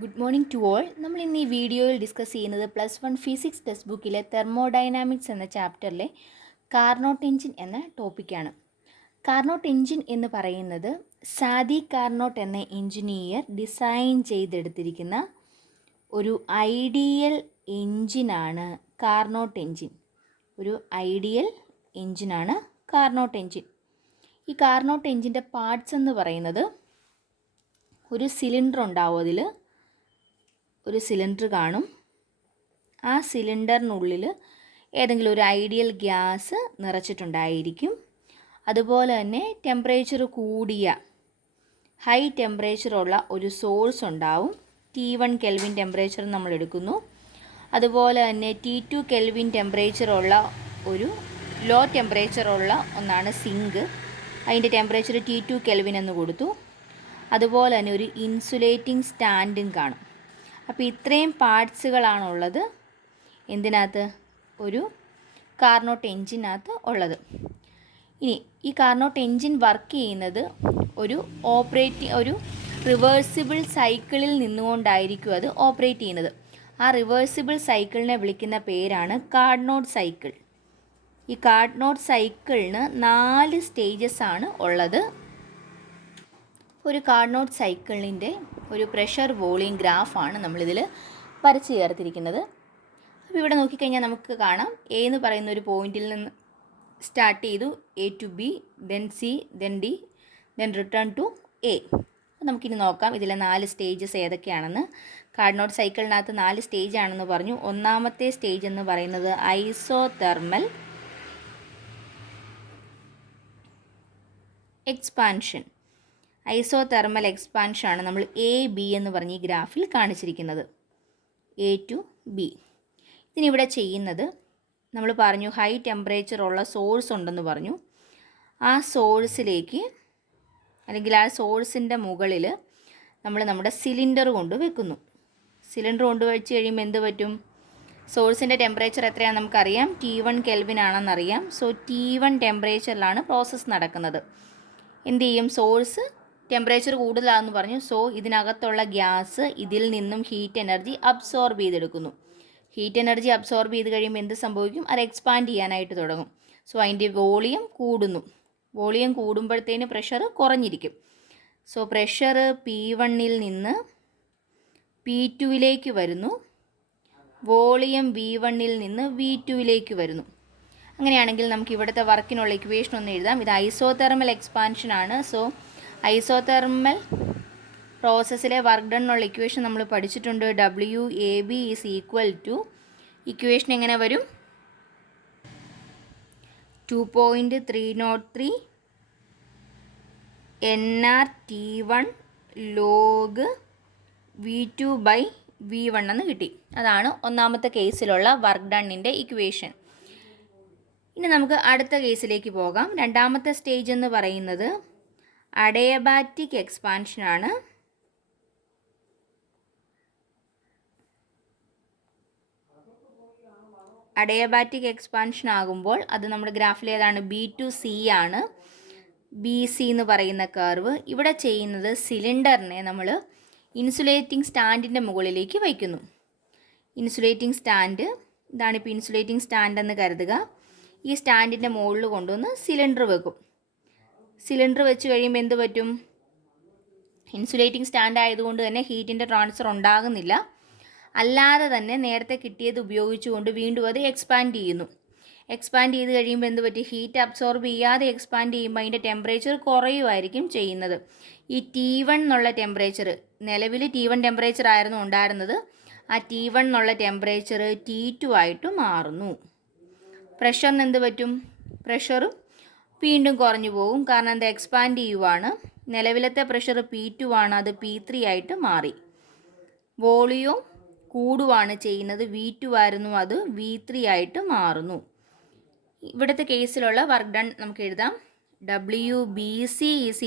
Good morning to all. നമ്മൾ ഇന്ന് ഈ വീഡിയോയിൽ ഡിസ്കസ് ചെയ്യുന്നത് +1 ഫിസിക്സ് ടെക്സ്റ്റ് ബുക്കിലെ തെർമോഡൈനാമിക്സ് എന്ന ചാപ്റ്ററിലെ കാർനോട്ട് എഞ്ചിൻ എന്ന ടോപ്പിക്കാണ്. കാർനോട്ട് എഞ്ചിൻ എന്ന് പറയുന്നത് സാദി കാർനോട്ട് എന്ന എഞ്ചിനീയർ ഡിസൈൻ ചെയ്തെടുത്തിരിക്കുന്ന ഒരു ഐഡിയൽ എഞ്ചിനാണ് കാർനോട്ട് എഞ്ചിൻ. ഒരു ഐഡിയൽ എഞ്ചിനാണ് കാർനോട്ട് എഞ്ചിൻ. ഈ കാർനോട്ട് എഞ്ചിൻ്റെ പാർട്സ് എന്ന് പറയുന്നത് ഒരു സിലിണ്ടർ ഉണ്ടാവും. അതിൽ ഒരു സിലിണ്ടർ കാണും. ആ സിലിണ്ടറിനുള്ളിൽ ഏതെങ്കിലും ഒരു ഐഡിയൽ ഗ്യാസ് നിറച്ചിട്ടുണ്ടായിരിക്കും. അതുപോലെ തന്നെ ടെമ്പറേച്ചർ കൂടിയ ഹൈ ടെമ്പറേച്ചറുള്ള ഒരു സോഴ്സ് ഉണ്ടാവും. T1 കെൽവിൻ ടെമ്പറേച്ചർ നമ്മൾ എടുക്കുന്നു. അതുപോലെ തന്നെ T2 കെൽവിൻ ടെമ്പറേച്ചറുള്ള ഒരു ലോ ടെമ്പറേച്ചറുള്ള ഒന്നാണ് സിങ്ക്. അതിൻ്റെ ടെമ്പറേച്ചർ T2 കെൽവിൻ എന്ന് കൊടുത്തു. അതുപോലെ തന്നെ ഒരു ഇൻസുലേറ്റിംഗ് സ്റ്റാൻഡും കാണും. അപ്പോൾ ഇത്രയും പാർട്സുകളാണുള്ളത് എന്തിനകത്ത്? ഒരു കാർനോട്ട് എഞ്ചിനകത്ത് ഉള്ളത്. ഇനി ഈ കാർനോട്ട് എഞ്ചിൻ വർക്ക് ചെയ്യുന്നത് ഒരു റിവേഴ്സിബിൾ സൈക്കിളിൽ നിന്നുകൊണ്ടായിരിക്കും അത് ഓപ്പറേറ്റ് ചെയ്യുന്നത്. ആ റിവേഴ്സിബിൾ സൈക്കിളിനെ വിളിക്കുന്ന പേരാണ് കാർനോട്ട് സൈക്കിൾ. ഈ കാർനോട്ട് സൈക്കിളിന് 4 സ്റ്റേജസ് ആണ് ഉള്ളത്. ഒരു കാർനോട്ട് സൈക്കിളിൻ്റെ ഒരു പ്രഷർ വോളിയം ഗ്രാഫാണ് നമ്മളിതിൽ വരച്ച് ചേർത്തിരിക്കുന്നത്. അപ്പോൾ ഇവിടെ നോക്കിക്കഴിഞ്ഞാൽ നമുക്ക് കാണാം, എ എന്ന് പറയുന്ന ഒരു പോയിന്റിൽ നിന്ന് സ്റ്റാർട്ട് ചെയ്തു, A to B, then C, then D, then return to A. അപ്പോൾ നമുക്കിനി നോക്കാം ഇതിലെ 4 സ്റ്റേജസ് ഏതൊക്കെയാണെന്ന്. കാർനോട്ട് സൈക്കിളിനകത്ത് 4 സ്റ്റേജ് ആണെന്ന് പറഞ്ഞു. ഒന്നാമത്തെ സ്റ്റേജ് എന്ന് പറയുന്നത് ഐസോതെർമൽ എക്സ്പാൻഷൻ. ഐസോതെർമൽ എക്സ്പാൻഷനാണ് നമ്മൾ AB എന്ന് പറഞ്ഞ് ഈ ഗ്രാഫിൽ കാണിച്ചിരിക്കുന്നത്. A to B. ഇതിനിവിടെ ചെയ്യുന്നത് നമ്മൾ പറഞ്ഞു ഹൈ ടെമ്പറേച്ചറുള്ള സോഴ്സ് ഉണ്ടെന്ന് പറഞ്ഞു. ആ സോഴ്സിലേക്ക് അല്ലെങ്കിൽ ആ സോഴ്സിൻ്റെ മുകളിൽ നമ്മൾ നമ്മുടെ സിലിണ്ടർ കൊണ്ട് വെക്കുന്നു. സിലിണ്ടർ കൊണ്ട് വെച്ച് കഴിയുമ്പോൾ എന്ത് പറ്റും? സോഴ്സിൻ്റെ ടെമ്പറേച്ചർ എത്രയാണെന്ന് നമുക്കറിയാം. T1 കെൽവിൻ ആണെന്നറിയാം. സോ T1 ടെമ്പറേച്ചറിലാണ് പ്രോസസ്സ് നടക്കുന്നത്. എന്ത് ചെയ്യും? സോഴ്സ് ടെമ്പറേച്ചർ കൂടുതലാണെന്ന് പറഞ്ഞു. സോ ഇതിനകത്തുള്ള ഗ്യാസ് ഇതിൽ നിന്നും ഹീറ്റ് എനർജി അബ്സോർബ് ചെയ്തെടുക്കുന്നു. ഹീറ്റ് എനർജി അബ്സോർബ് ചെയ്ത് കഴിയുമ്പോൾ എന്ത് സംഭവിക്കും? അത് എക്സ്പാൻഡ് ചെയ്യാനായിട്ട് തുടങ്ങും. സോ അതിൻ്റെ വോളിയം കൂടുന്നു. വോളിയം കൂടുമ്പോഴത്തേന് പ്രഷർ കുറഞ്ഞിരിക്കും. സോ പ്രഷർ P1-ൽ നിന്ന് P2-ലേക്ക് വരുന്നു. വോളിയം V1-ൽ നിന്ന് V2-ലേക്ക് വരുന്നു. അങ്ങനെയാണെങ്കിൽ നമുക്ക് ഇവിടുത്തെ വർക്കിനുള്ള ഇക്വേഷൻ ഒന്ന് എഴുതാം. ഇത് ഐസോതെർമൽ എക്സ്പാൻഷൻ ആണ്. സോ ഐസോതെർമൽ പ്രോസസ്സിലെ വർക്ക് ഡണ്ണുള്ള ഇക്വേഷൻ നമ്മൾ പഠിച്ചിട്ടുണ്ട്. WAB is equal to, equation എങ്ങനെ വരും? 2.303 nRT1 log V2/V1 എന്ന് കിട്ടി. അതാണ് ഒന്നാമത്തെ കേസിലുള്ള വർക്ക് ഡണ്ണിൻ്റെ ഇക്വേഷൻ. ഇനി നമുക്ക് അടുത്ത കേസിലേക്ക് പോകാം. രണ്ടാമത്തെ സ്റ്റേജ് എന്ന് പറയുന്നത് അഡയബാറ്റിക് എക്സ്പാൻഷനാണ്. അഡയബാറ്റിക് എക്സ്പാൻഷൻ ആകുമ്പോൾ അത് നമ്മുടെ ഗ്രാഫിൽ ഏതാണ്? B to C ആണ്. BC എന്ന് പറയുന്ന കർവ്. ഇവിടെ ചെയ്യുന്നത് സിലിണ്ടറിനെ നമ്മൾ ഇൻസുലേറ്റിംഗ് സ്റ്റാൻഡിൻ്റെ മുകളിലേക്ക് വയ്ക്കുന്നു. ഇൻസുലേറ്റിംഗ് സ്റ്റാൻഡ് ഇതാണിപ്പോൾ ഇൻസുലേറ്റിംഗ് സ്റ്റാൻഡ് എന്ന് കരുതുക. ഈ സ്റ്റാൻഡിൻ്റെ മുകളിൽ കൊണ്ടുവന്ന് സിലിണ്ടർ വെക്കും. സിലിണ്ടർ വെച്ച് കഴിയുമ്പോൾ എന്ത് പറ്റും? ഇൻസുലേറ്റിംഗ് സ്റ്റാൻഡ് ആയതുകൊണ്ട് തന്നെ ഹീറ്റിൻ്റെ ട്രാൻസ്ഫർ ഉണ്ടാകുന്നില്ല. അല്ലാതെ തന്നെ നേരത്തെ കിട്ടിയത് ഉപയോഗിച്ചുകൊണ്ട് വീണ്ടും അത് എക്സ്പാൻഡ് ചെയ്യുന്നു. എക്സ്പാൻഡ് ചെയ്ത് കഴിയുമ്പോൾ എന്ത് പറ്റും? ഹീറ്റ് അബ്സോർബ് ചെയ്യാതെ എക്സ്പാൻഡ് ചെയ്യുമ്പോൾ അതിൻ്റെ ടെമ്പറേച്ചർ കുറയുമായിരിക്കും ചെയ്യുന്നത്. ഈ T1 എന്നുള്ള ടെമ്പറേച്ചർ, നിലവിൽ T1 ടെമ്പറേച്ചർ ആയിരുന്നു ഉണ്ടായിരുന്നത്. ആ T1 എന്നുള്ള ടെമ്പറേച്ചർ T2 ആയിട്ട് മാറുന്നു. പ്രഷറിന് എന്ത് പറ്റും? പ്രഷറും വീണ്ടും കുറഞ്ഞു പോകും. കാരണം എന്താ? എക്സ്പാൻഡ് ചെയ്യുവാണ്. നിലവിലത്തെ പ്രഷർ P2 ആണ്, അത് P3 ആയിട്ട് മാറി. വോളിയം കൂടുവാണ് ചെയ്യുന്നത്. V2 ആയിരുന്നു, അത് V3 ആയിട്ട് മാറുന്നു. ഇവിടുത്തെ കേസിലുള്ള വർക്ക് ഡൺ നമുക്ക് എഴുതാം. WBC is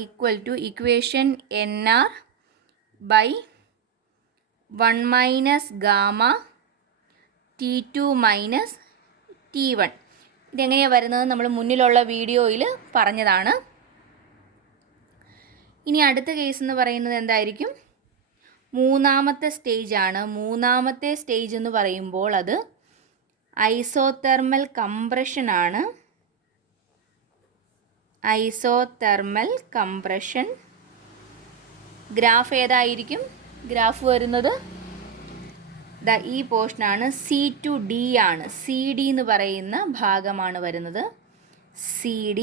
equal to equation NR/1 minus gamma T2 minus T1. ഇതെങ്ങനെയാണ് വരുന്നത്? നമ്മൾ മുന്നിലുള്ള വീഡിയോയിൽ പറഞ്ഞതാണ്. ഇനി അടുത്ത കേസ് എന്ന് പറയുന്നത് എന്തായിരിക്കും? മൂന്നാമത്തെ സ്റ്റേജാണ്. മൂന്നാമത്തെ സ്റ്റേജ് എന്ന് പറയുമ്പോൾ അത് ഐസോതെർമൽ കംപ്രഷനാണ്. Isothermal compression. ഗ്രാഫ് ഏതായിരിക്കും? ഗ്രാഫ് വരുന്നത് ഈ പോർഷനാണ്. C2D ആണ്. CD എന്ന് പറയുന്ന ഭാഗമാണ് വരുന്നത്. CD.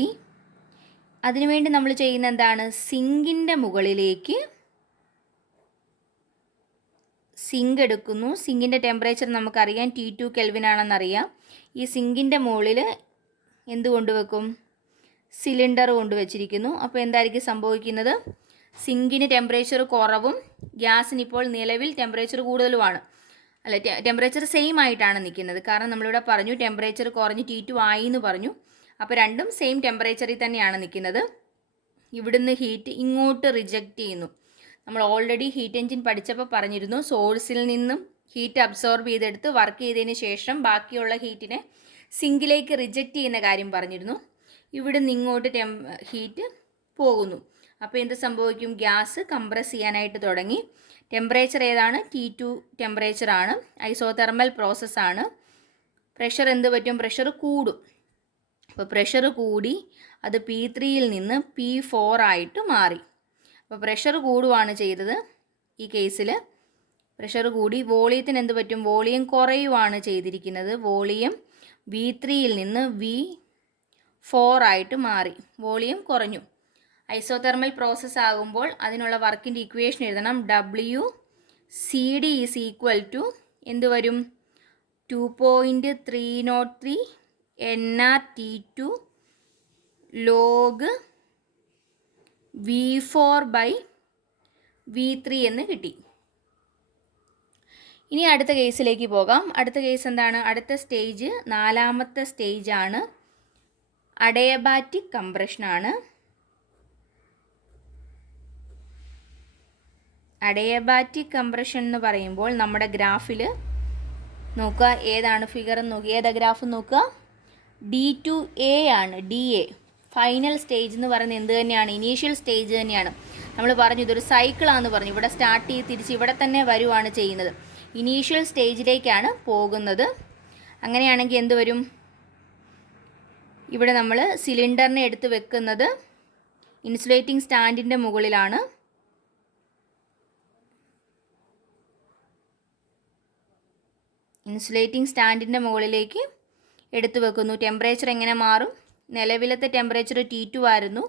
അതിനുവേണ്ടി നമ്മൾ ചെയ്യുന്ന എന്താണ്? സിങ്കിൻ്റെ മുകളിലേക്ക് സിങ്ക് എടുക്കുന്നു. സിങ്കിൻ്റെ ടെമ്പറേച്ചർ നമുക്കറിയാം, T2 കെൽവിൻ ആണെന്നറിയാം. ഈ സിങ്കിൻ്റെ മുകളിൽ എന്ത് കൊണ്ടുവെക്കും? സിലിണ്ടർ കൊണ്ടുവച്ചിരിക്കുന്നു. അപ്പോൾ എന്തായിരിക്കും സംഭവിക്കുന്നത്? സിങ്കിന് ടെമ്പറേച്ചർ കുറവും ഗ്യാസിന് ഇപ്പോൾ നിലവിൽ ടെമ്പറേച്ചർ കൂടുതലുമാണ്. അല്ല, ടെമ്പറേച്ചർ സെയിം ആയിട്ടാണ് നിൽക്കുന്നത്. കാരണം നമ്മളിവിടെ പറഞ്ഞു ടെമ്പറേച്ചർ കുറഞ്ഞ് T2 ആയി എന്ന് പറഞ്ഞു. അപ്പോൾ രണ്ടും സെയിം ടെമ്പറേച്ചറിൽ തന്നെയാണ് നിൽക്കുന്നത്. ഇവിടുന്ന് ഹീറ്റ് ഇങ്ങോട്ട് റിജക്റ്റ് ചെയ്യുന്നു. നമ്മൾ ഓൾറെഡി ഹീറ്റ് എഞ്ചിൻ പഠിച്ചപ്പോൾ പറഞ്ഞിരുന്നു, സോഴ്സിൽ നിന്നും ഹീറ്റ് അബ്സോർബ് ചെയ്തെടുത്ത് വർക്ക് ചെയ്തതിന് ശേഷം ബാക്കിയുള്ള ഹീറ്റിനെ സിങ്കിലേക്ക് റിജക്റ്റ് ചെയ്യുന്ന കാര്യം പറഞ്ഞിരുന്നു. ഇവിടുന്ന് ഇങ്ങോട്ട് ഹീറ്റ് പോകുന്നു. അപ്പോൾ എന്ത് സംഭവിക്കും? ഗ്യാസ് കംപ്രസ് ചെയ്യാനായിട്ട് തുടങ്ങി. ടെമ്പറേച്ചർ ഏതാണ്? T2 ടെമ്പറേച്ചറാണ്. ഐസോതെർമൽ പ്രോസസ്സാണ്. പ്രഷർ എന്ത് പറ്റും? പ്രഷർ കൂടും. അപ്പോൾ പ്രഷർ കൂടി അത് P3യിൽ നിന്ന് P4 ആയിട്ട് മാറി. അപ്പോൾ പ്രഷർ കൂടുവാണ് ചെയ്തത്. ഈ കേസിൽ പ്രഷർ കൂടി. വോളിയത്തിന് എന്ത് പറ്റും? വോളിയം കുറയുവാണ് ചെയ്തിരിക്കുന്നത്. വോളിയം V3യിൽ നിന്ന് V4 ആയിട്ട് മാറി. വോളിയം കുറഞ്ഞു. ഐസോതെർമൽ പ്രോസസ്സ് ആകുമ്പോൾ അതിനുള്ള വർക്കിൻ്റെ ഇക്വേഷൻ എഴുതണം. WCD ഈസ് ഈക്വൽ ടു എന്ത് വരും? 2.303 nRT2 ലോഗ് V4/V3 എന്ന് കിട്ടി. ഇനി അടുത്ത കേസിലേക്ക് പോകാം. അടുത്ത കേസ് എന്താണ്? അടുത്ത സ്റ്റേജ് നാലാമത്തെ സ്റ്റേജാണ്. അഡയബാറ്റിക് കംപ്രഷനാണ്. അഡയബാറ്റിക് കംപ്രഷൻ എന്ന് പറയുമ്പോൾ നമ്മുടെ ഗ്രാഫിൽ നോക്കുക, ഏതാണ് ഫിഗർ നോക്കുക, ഏതാ ഗ്രാഫ് നോക്കുക? D2A ആണ്. DA ഫൈനൽ സ്റ്റേജ് എന്ന് പറയുന്നത് എന്ത് തന്നെയാണ്? ഇനീഷ്യൽ സ്റ്റേജ് തന്നെയാണ്. നമ്മൾ പറഞ്ഞു ഇതൊരു സൈക്കിളാണെന്ന് പറഞ്ഞു. ഇവിടെ സ്റ്റാർട്ട് ചെയ്ത് തിരിച്ച് ഇവിടെ തന്നെ വരുവാണ് ചെയ്യുന്നത്. ഇനീഷ്യൽ സ്റ്റേജിലേക്കാണ് പോകുന്നത്. അങ്ങനെയാണെങ്കിൽ എന്ത് വരും? ഇവിടെ നമ്മൾ സിലിണ്ടറിനെ എടുത്ത് വെക്കുന്നത് ഇൻസുലേറ്റിംഗ് സ്റ്റാൻഡിൻ്റെ മുകളിലാണ്. ഇൻസുലേറ്റിംഗ് സ്റ്റാൻഡിൻ്റെ മുകളിലേക്ക് എടുത്തു വെക്കുന്നു. ടെമ്പറേച്ചർ എങ്ങനെ മാറും? നിലവിലത്തെ ടെമ്പറേച്ചർ T2 ആയിരുന്നു,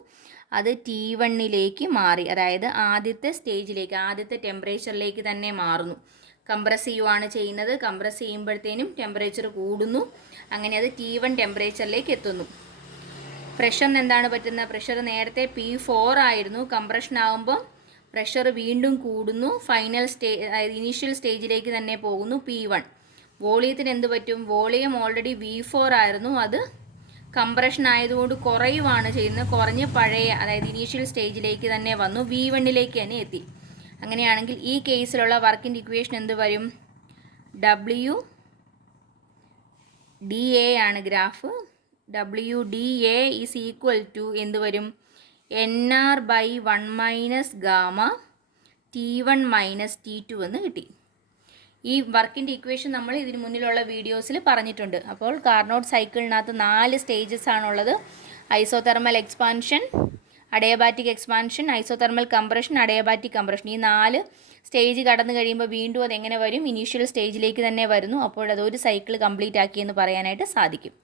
അത് T1ലേക്ക് മാറി. അതായത് ആദ്യത്തെ സ്റ്റേജിലേക്ക്, ആദ്യത്തെ ടെമ്പറേച്ചറിലേക്ക് തന്നെ മാറുന്നു. കംപ്രസ് ചെയ്യുവാണ് ചെയ്യുന്നത്. കംപ്രസ് ചെയ്യുമ്പോഴത്തേനും ടെമ്പറേച്ചർ കൂടുന്നു. അങ്ങനെ അത് T1 ടെമ്പറേച്ചറിലേക്ക് എത്തുന്നു. പ്രഷറിന് എന്താണ് പറ്റുന്നത്? പ്രഷർ നേരത്തെ P4 ആയിരുന്നു. കംപ്രഷൻ ആകുമ്പോൾ പ്രഷർ വീണ്ടും കൂടുന്നു. ഫൈനൽ ഇനീഷ്യൽ സ്റ്റേജിലേക്ക് തന്നെ പോകുന്നു, P1. വോളിയത്തിന് എന്ത് പറ്റും? വോളിയം ഓൾറെഡി V4 ആയിരുന്നു, അത് കംപ്രഷൻ ആയതുകൊണ്ട് കുറയുവാണ് ചെയ്യുന്നത്. കുറഞ്ഞ് പഴയ, അതായത് ഇനീഷ്യൽ സ്റ്റേജിലേക്ക് തന്നെ വന്നു, V1ലേക്ക് തന്നെ എത്തി. അങ്ങനെയാണെങ്കിൽ ഈ കേസിലുള്ള വർക്കിൻ്റെ ഇക്വേഷൻ എന്ത് വരും? WDA ആണ് graph. WDA is equal to എന്ത് വരും? NR/1 - ഗാമ T1 - T2 എന്ന് കിട്ടി. ഈ വർക്കിൻ്റെ ഇക്വേഷൻ നമ്മൾ ഇതിന് മുന്നിലുള്ള വീഡിയോസിൽ പറഞ്ഞിട്ടുണ്ട്. അപ്പോൾ കാർനോട്ട് സൈക്കിളിനകത്ത് 4 സ്റ്റേജസ് ആണുള്ളത്. Isothermal expansion, adiabatic expansion, isothermal compression, adiabatic compression. ഈ 4 സ്റ്റേജ് കടന്നു കഴിയുമ്പോൾ വീണ്ടും അതെങ്ങനെ വരും? ഇനീഷ്യൽ സ്റ്റേജിലേക്ക് തന്നെ വരുന്നു. അപ്പോൾ അതൊരു സൈക്കിൾ കംപ്ലീറ്റ് ആക്കിയെന്ന് പറയാനായിട്ട് സാധിക്കും.